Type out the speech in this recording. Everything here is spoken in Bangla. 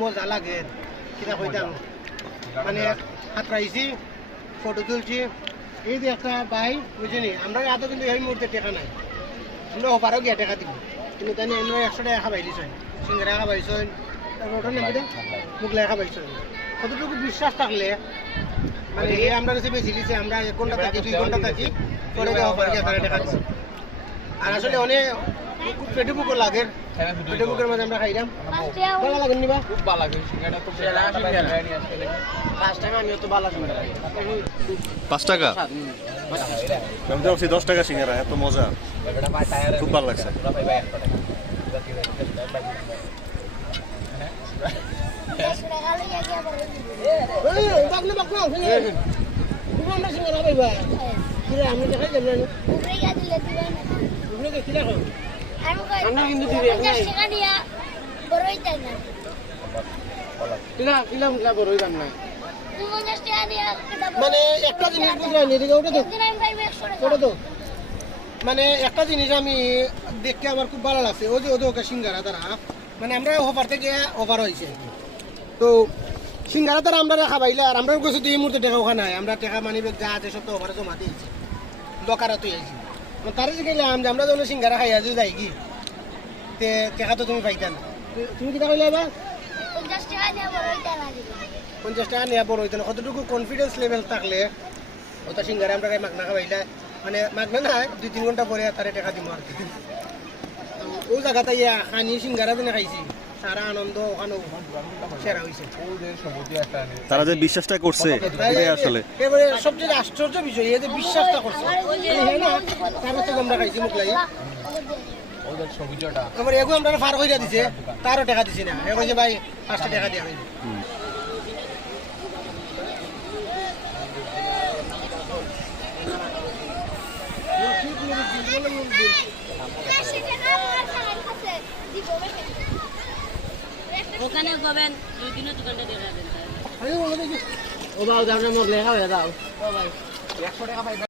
মজা লাগে কিনা কইতাম মানে হাতরাইছি ফটো তুলছি এই যে একটা ভাই বুঝিনি আমরা এত কিন্তু এই মুহূর্তে টাকা নাই আমরা ওপারও গিয়ে টাকা দিব কিন্তু তাই এনে 100 টাকা খাবাইলিস সিঙ্গারা খাবাইছ তারপর ওটা নেবে মুগলা খাবাইছ কতটুকু বিশ্বাস থাকলে মানে এই আমরা কাছে বেশি দিছে আমরা 1 ঘন্টা থাকি 2 ঘন্টা থাকি পরে যাওয়া ওপার গিয়ে তারা টাকা দিছে আর আসলে অনেক খুব পেটে বুকও লাগে পেটে বুকের মাঝে আমরা খাইলাম ভালো লাগে নিবা খুব ভালো লাগে সিঙ্গারা তো ফার্স্ট টাইম আমি তো ভালো সিঙ্গারা 5 টাকা আমি তো 10 টাকা সিঙ্গারা এত মজা খুব ভালো লাগছে আমি দেখাই দেবেন মানে একটা জিনিস বুঝলাম এদিকে ওটা তো মানে একটা জিনিস আমি দেখতে আমার খুব ভালো লাগছে ওই যে ওদের সিঙ্গারা তারা মানে আমরা ওভার থেকে ওভার হয়েছে তো সিঙ্গারা তারা আমরা খাবাইলে আর আমরা কাছে তো এই মুহূর্তে টাকা ওখানে নাই আমরা টাকা মানিবে যা আছে সব তো ওভারে জমা দিয়েছি দোকারা তুই আইছি তারা যে গেলাম যে আমরা যখন সিঙ্গারা খাইয়া যে যাই কি তে টাকা তো তুমি পাইতাম তুমি কিনা কইলে এবার 50 টাকা নেওয়া বড় হইতো না কতটুকু কনফিডেন্স লেভেল থাকলে ওটা সিঙ্গারা আমরা মাগনা খাবাইলে মানে মাগনা না 2-3 ঘন্টা পরে তারে টাকা দিব আর কি ও জায়গাতে ইয়া খানি সিঙ্গারা দিনে খাইছি সারা আনন্দ ওখানে সেরা হয়েছে তারা যে বিশ্বাসটা করছে এটাই আসলে এবারে সবচেয়ে আশ্চর্য বিষয় এই যে বিশ্বাসটা করছে তার থেকে আমরা খাইছি মুখলাই এবার এগো আমরা ফার কইরা দিছে তারও টাকা দিছি না এগো যে ভাই 5 টাকা দিয়া হইছে ওখানে গবেন 2 দিনের দোকানটা দেখা দেন ও বাবা দাও না মগলে খাওয়া দাও ও ভাই 100 টাকা পাই